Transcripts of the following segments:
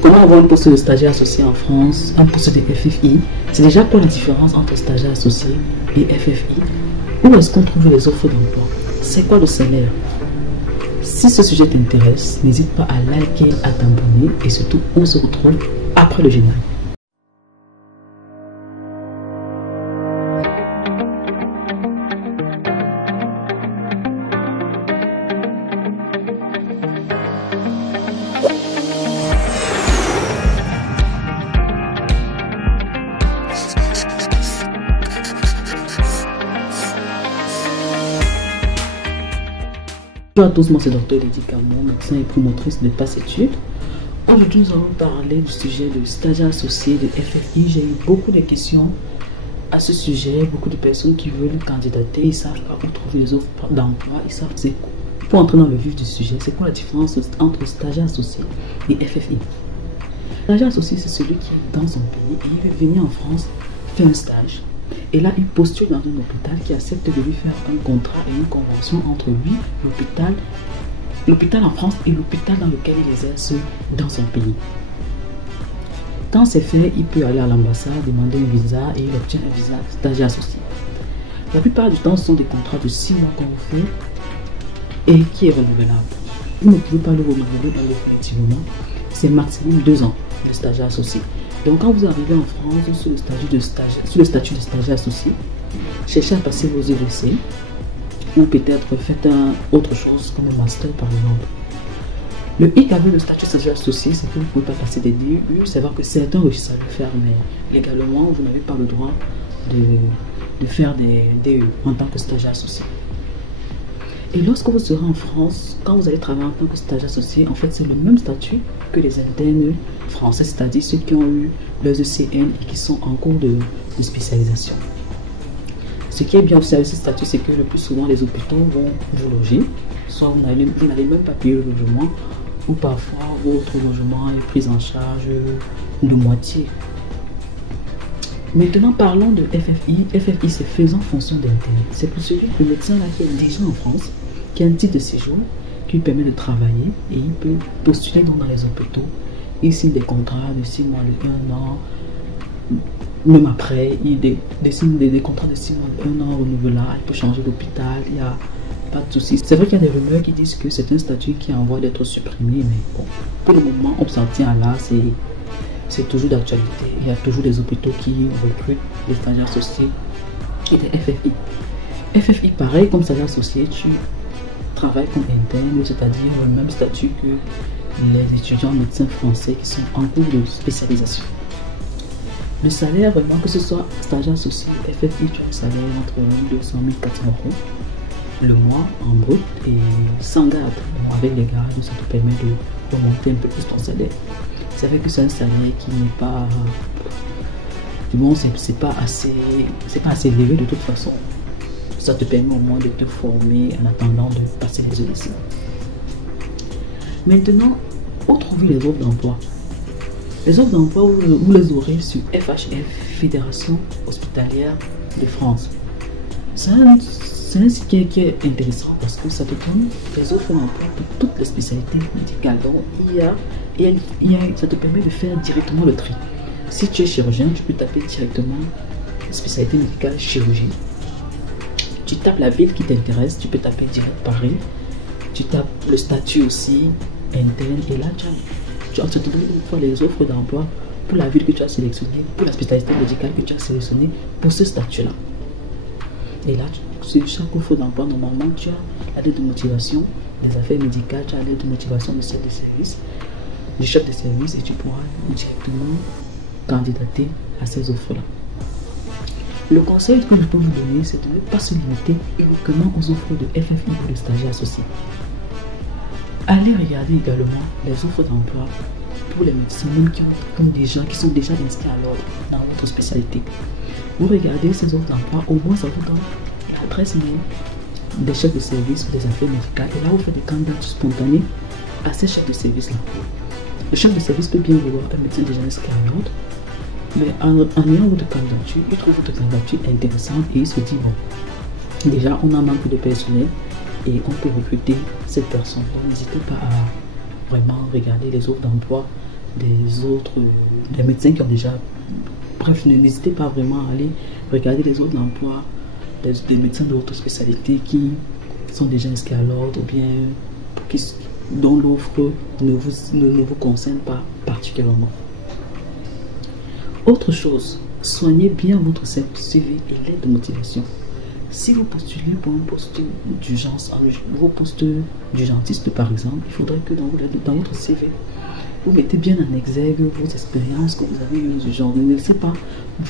Comment avoir un poste de stagiaire associé en France, un poste de FFI? C'est déjà quoi la différence entre stagiaire associé et FFI? Où est-ce qu'on trouve les offres d'emploi? C'est quoi le salaire? Si ce sujet t'intéresse, n'hésite pas à liker, à t'abonner et surtout on se retrouve après le générique. Bonjour à tous, moi c'est Dr Lydie Camon, médecin et promotrice de Pass Études. Aujourd'hui nous allons parler du sujet de stagiaire associé de FFI. J'ai eu beaucoup de questions à ce sujet, beaucoup de personnes qui veulent candidater, ils savent pas où trouver les offres d'emploi, ils savent c'est quoi. Pour entrer dans le vif du sujet, c'est quoi la différence entre stagiaire associé et FFI? Stagiaire associé, c'est celui qui est dans son pays et il veut venir en France faire un stage. Et là, il postule dans un hôpital qui accepte de lui faire un contrat et une convention entre lui, l'hôpital en France et l'hôpital dans lequel il exerce dans son pays. Quand c'est fait, il peut aller à l'ambassade, demander un visa et il obtient un visa stagiaire associé. La plupart du temps, ce sont des contrats de 6 mois qu'on vous fait et qui est renouvelable. Vous ne pouvez pas le renouveler définitivement. C'est maximum 2 ans de stagiaire associé. Donc quand vous arrivez en France sur le statut de stagiaire associé, cherchez à passer vos EVC ou peut-être faites autre chose comme un master par exemple. Le hic avec le statut de stagiaire associé, c'est que vous ne pouvez pas passer des DU. C'est vrai que certains réussissent à le faire, mais légalement, vous n'avez pas le droit de faire des DU en tant que stagiaire associé. Et lorsque vous serez en France, quand vous allez travailler en tant que stagiaire associé, en fait, c'est le même statut que les internes français, c'est-à-dire ceux qui ont eu leurs ECN et qui sont en cours de spécialisation. Ce qui est bien aussi avec ce statut, c'est que le plus souvent, les hôpitaux vont vous loger. Soit vous n'allez même pas payer le logement, ou parfois votre logement est pris en charge de moitié. Maintenant, parlons de FFI. FFI, c'est faisant fonction d'intérêt. C'est pour celui, le médecin là, qui est déjà en France, qui a un titre de séjour, qui lui permet de travailler et il peut postuler dans les hôpitaux. Il signe des contrats de 6 mois, de 1 an. Même après, il dessine des contrats de 6 mois, de 1 an renouvelables. Il peut changer d'hôpital, il n'y a pas de soucis. C'est vrai qu'il y a des rumeurs qui disent que c'est un statut qui est en voie d'être supprimé, mais bon, pour le moment, on s'en tient là. C'est toujours d'actualité. Il y a toujours des hôpitaux qui recrutent des stagiaires associés et des FFI. FFI, pareil, comme stagiaire associé, tu travailles comme interne, c'est-à-dire le même statut que les étudiants médecins français qui sont en cours de spécialisation. Le salaire, vraiment, que ce soit stagiaire associé ou FFI, tu as un salaire entre 1200 et 1400 euros le mois en brut et sans garde. Bon, avec les gardes, ça te permet de remonter un peu plus ton salaire. C'est vrai que c'est un salaire qui n'est pas, bon, c'est pas assez élevé de toute façon. Ça te permet au moins de te former en attendant de passer les auditions. Maintenant, où trouver les offres d'emploi? Les offres d'emploi, vous les aurez sur FHF, Fédération Hospitalière de France. C'est un site qui est intéressant parce que ça te donne les offres d'emploi pour toutes les spécialités médicales. Donc, ça te permet de faire directement le tri. Si tu es chirurgien, tu peux taper directement spécialité médicale chirurgie. Tu tapes la ville qui t'intéresse, tu peux taper direct Paris. Tu tapes le statut aussi interne et là tu te donnes une fois les offres d'emploi pour la ville que tu as sélectionnée, pour la spécialité médicale que tu as sélectionnée pour ce statut-là. Et là, sur chaque offre d'emploi, normalement, tu as la lettre de motivation des affaires médicales, tu as la lettre de motivation du chef de service, et tu pourras directement candidater à ces offres-là. Le conseil que je peux vous donner, c'est de ne pas se limiter uniquement aux offres de FFI ou de stagiaires associés. Allez regarder également les offres d'emploi pour les médecins qui sont déjà inscrits à l'ordre dans votre spécialité. Vous regardez ces offres d'emploi, au moins ça vous donne l'adresse mail des chefs de service ou des affaires médicales. Et là, vous faites des candidatures spontanées à ces chefs de service-là. Le chef de service peut bien vouloir un médecin déjà inscrit à l'ordre, mais en ayant votre candidature, il trouve votre candidature intéressante et il se dit bon, déjà on a manque de personnel et on peut recruter cette personne. Donc n'hésitez pas à vraiment regarder les offres d'emploi des autres, des médecins qui ont déjà... Bref, n'hésitez pas vraiment à aller regarder les autres emplois des médecins d'autres spécialités qui sont déjà inscrits à l'ordre ou bien dont l'offre ne vous concerne pas particulièrement. Autre chose, soignez bien votre CV et lettre de motivation. Si vous postulez pour un poste d'urgence, vos postes d'urgentiste par exemple, il faudrait que dans votre CV, vous mettez bien en exergue vos expériences que vous avez eues aux urgences. Ne laissez pas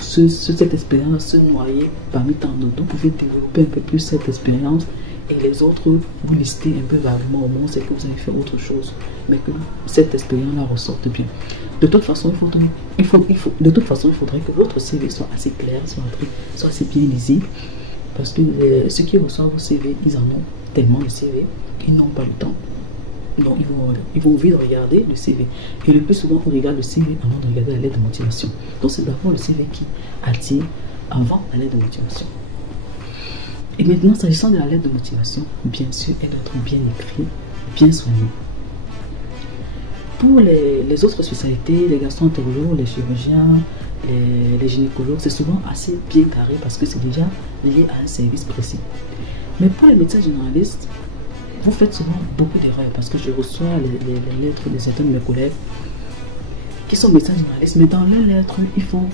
cette expérience se noyer parmi tant d'autres. Vous pouvez développer un peu plus cette expérience et les autres, vous listez un peu vaguement. Au moins, c'est que vous avez fait autre chose, mais que cette expérience-là ressorte bien. De toute façon, il faudrait que votre CV soit assez clair, soit assez bien lisible. Parce que ceux qui reçoivent vos CV, ils en ont tellement de CV qu'ils n'ont pas le temps. Donc ils vont vite regarder le CV. Et le plus souvent, on regarde le CV avant de regarder la lettre de motivation. Donc c'est d'abord le CV qui attire avant la lettre de motivation. Et maintenant, s'agissant de la lettre de motivation, bien sûr, elle doit être bien écrite, bien soignée. Pour les autres spécialités, les gastro-entérologues, les chirurgiens, les gynécologues, c'est souvent assez bien carré parce que c'est déjà lié à un service précis. Mais pour les médecins généralistes, vous faites souvent beaucoup d'erreurs parce que je reçois les lettres de certains de mes collègues qui sont médecins généralistes, mais dans leurs lettres, il faut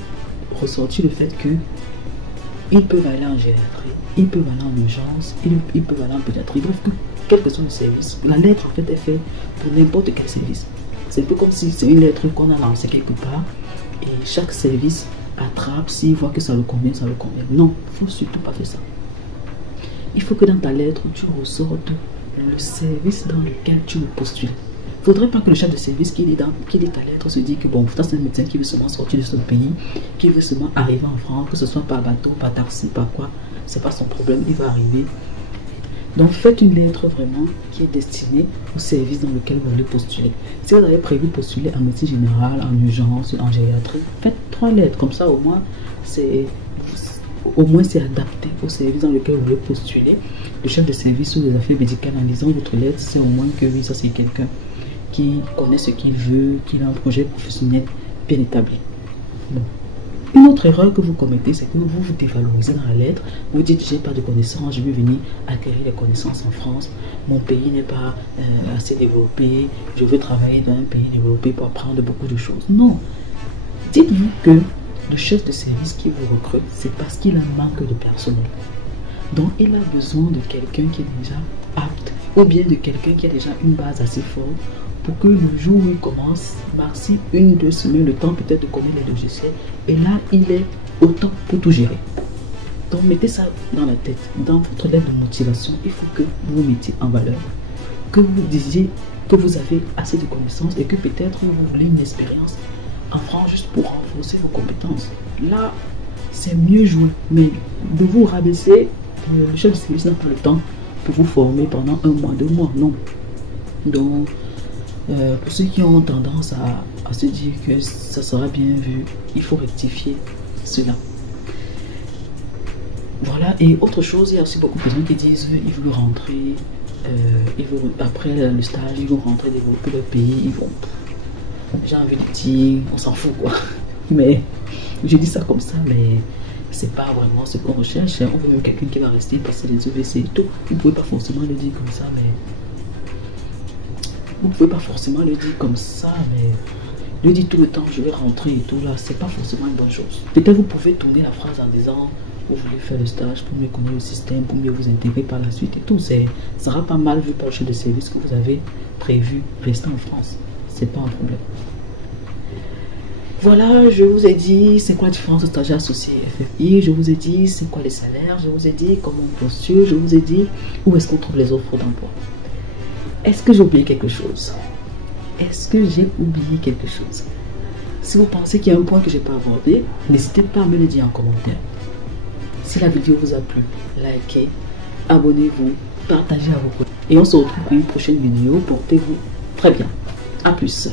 ressortir le fait qu'ils peuvent aller en gériatrie, ils peuvent aller en urgence, ils peuvent aller en pédiatrie. Bref, quel que soit le service, la lettre en fait est faite pour n'importe quel service. C'est un peu comme si c'est une lettre qu'on a lancée quelque part et chaque service attrape, s'il voit que ça le convient, ça le convient. Non, il ne faut surtout pas faire ça. Il faut que dans ta lettre, tu ressortes le service dans lequel tu veux postuler. Il ne faudrait pas que le chef de service qui lit ta lettre se dise que bon, c'est un médecin qui veut seulement sortir de son pays, qui veut seulement arriver en France, que ce soit par bateau, par taxi, par quoi, c'est pas son problème, il va arriver. Donc faites une lettre vraiment qui est destinée au service dans lequel vous voulez postuler. Si vous avez prévu postuler en médecine générale, en urgence, en gériatrie, faites 3 lettres, comme ça au moins c'est adapté au service dans lequel vous voulez postuler. Le chef de service ou des affaires médicales, en lisant votre lettre, c'est au moins que oui, ça c'est quelqu'un qui connaît ce qu'il veut, qui a un projet professionnel bien établi. Bon. Une autre erreur que vous commettez, c'est que vous vous dévalorisez dans la lettre. Vous dites, j'ai pas de connaissances, je vais venir acquérir les connaissances en France. Mon pays n'est pas assez développé. Je veux travailler dans un pays développé pour apprendre beaucoup de choses. Non. Dites-vous que le chef de service qui vous recrute, c'est parce qu'il a un manque de personnel. Donc, il a besoin de quelqu'un qui est déjà apte ou bien de quelqu'un qui a déjà une base assez forte pour que le jour où il commence, maxi 1-2 semaines, le temps peut-être de connaître les logiciels, et là, il est au temps pour tout gérer. Donc, mettez ça dans la tête. Dans votre lettre de motivation, il faut que vous mettiez en valeur, que vous disiez que vous avez assez de connaissances et que peut-être vous voulez une expérience en France juste pour renforcer vos compétences. Là, c'est mieux joué, mais de vous rabaisser, le chef de service n'a pas le temps pour vous former pendant 1 mois, 2 mois, non. Donc, pour ceux qui ont tendance à se dire que ça sera bien vu, il faut rectifier cela. Voilà, et autre chose, il y a aussi beaucoup de personnes qui disent ils veulent rentrer, après le stage, ils vont rentrer, développer leur pays, ils vont... J'ai envie de dire, on s'en fout quoi. Mais je dis ça comme ça, mais c'est pas vraiment ce qu'on recherche. On veut même quelqu'un qui va rester, passer les EVC et tout. Vous pouvez pas forcément le dire comme ça, mais... Vous pouvez pas forcément le dire comme ça, mais... Le dire tout le temps, je vais rentrer et tout, là, c'est pas forcément une bonne chose. Peut-être vous pouvez tourner la phrase en disant, vous voulez faire le stage pour mieux connaître le système, pour mieux vous intégrer par la suite et tout. Ça sera pas mal vu par le chef de service que vous avez prévu rester en France. C'est pas un problème. Voilà, je vous ai dit c'est quoi la différence de stagiaire associé FFI, je vous ai dit c'est quoi les salaires, je vous ai dit comment on postule, je vous ai dit où est-ce qu'on trouve les offres d'emploi. Est-ce que j'ai oublié quelque chose? Est-ce que j'ai oublié quelque chose? Si vous pensez qu'il y a un point que je n'ai pas abordé, n'hésitez pas à me le dire en commentaire. Si la vidéo vous a plu, likez, abonnez-vous, partagez à vos collègues. Et on se retrouve pour une prochaine vidéo. Portez-vous très bien. A plus.